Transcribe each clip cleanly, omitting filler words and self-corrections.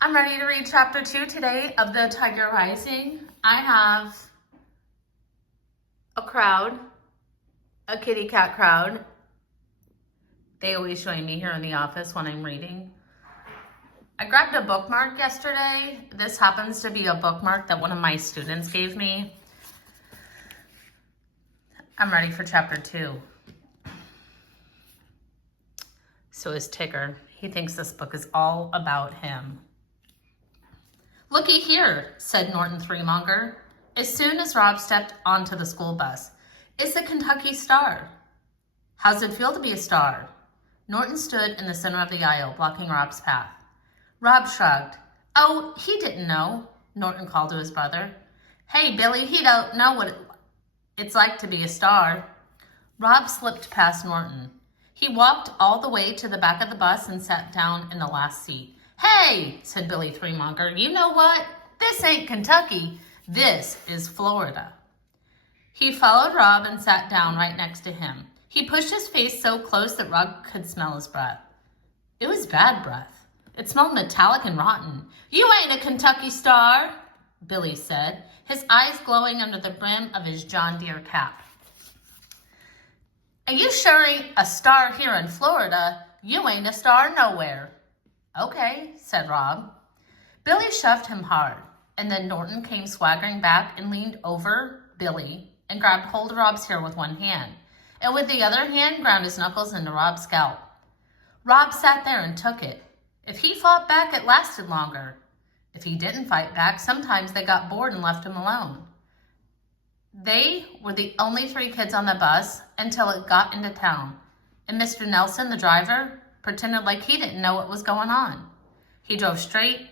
I'm ready to read chapter 2 today of The Tiger Rising. I have a crowd, a kitty cat crowd. They always join me here in the office when I'm reading. I grabbed a bookmark yesterday. This happens to be a bookmark that one of my students gave me. I'm ready for chapter 2. So is Tigger. He thinks this book is all about him. "Looky here," said Norton Threemonger, as soon as Rob stepped onto the school bus. "It's the Kentucky Star." "How's it feel to be a star?" Norton stood in the center of the aisle, blocking Rob's path. Rob shrugged. "Oh, he didn't know," Norton called to his brother. "Hey, Billy, he don't know what it's like to be a star." Rob slipped past Norton. He walked all the way to the back of the bus and sat down in the last seat. "Hey," said Billy Threemonger, "you know what? This ain't Kentucky. This is Florida." He followed Rob and sat down right next to him. He pushed his face so close that Rob could smell his breath. It was bad breath. It smelled metallic and rotten. "You ain't a Kentucky Star," Billy said, his eyes glowing under the brim of his John Deere cap. "And you sure ain't a star here in Florida. You ain't a star nowhere." "Okay," said Rob. Billy shoved him hard, and then Norton came swaggering back and leaned over Billy and grabbed hold of Rob's hair with one hand, and with the other hand ground his knuckles into Rob's scalp. Rob sat there and took it. If he fought back, it lasted longer. If he didn't fight back, sometimes they got bored and left him alone. They were the only 3 kids on the bus until it got into town, and Mr. Nelson, the driver, pretended like he didn't know what was going on. He drove straight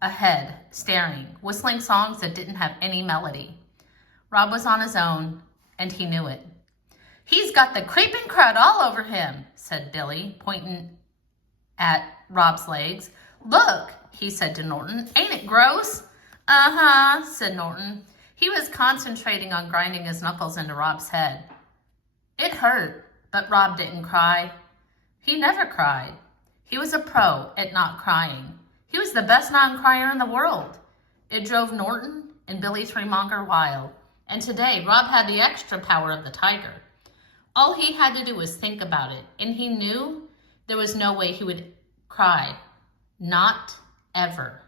ahead, staring, whistling songs that didn't have any melody. Rob was on his own, and he knew it. "He's got the creeping crud all over him," said Billy, pointing at Rob's legs. "Look," he said to Norton, "ain't it gross?" "Uh-huh," said Norton. He was concentrating on grinding his knuckles into Rob's head. It hurt, but Rob didn't cry. He never cried. He was a pro at not crying. He was the best non-crier in the world. It drove Norton and Billy Threemonger wild. And today, Rob had the extra power of the tiger. All he had to do was think about it, and he knew there was no way he would cry. Not ever.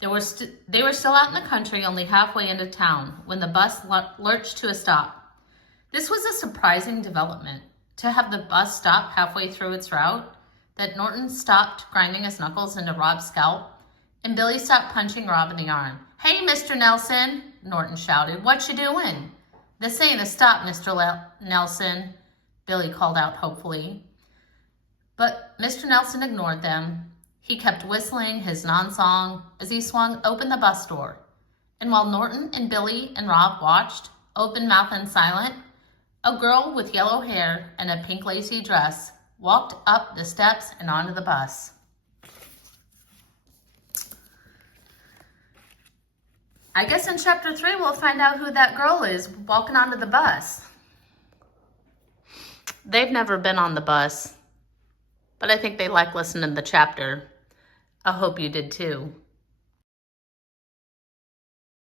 They were still out in the country, only halfway into town, when the bus lurched to a stop. This was a surprising development, to have the bus stop halfway through its route, that Norton stopped grinding his knuckles into Rob's scalp, and Billy stopped punching Rob in the arm. "Hey, Mr. Nelson," Norton shouted, "what you doing?" "This ain't a stop, Mr. Nelson," Billy called out hopefully. But Mr. Nelson ignored them. He kept whistling his non-song as he swung open the bus door. And while Norton and Billy and Rob watched, open-mouthed and silent, a girl with yellow hair and a pink lacy dress walked up the steps and onto the bus. I guess in chapter 3 we'll find out who that girl is walking onto the bus. They've never been on the bus, but I think they like listening to the chapter. I hope you did too.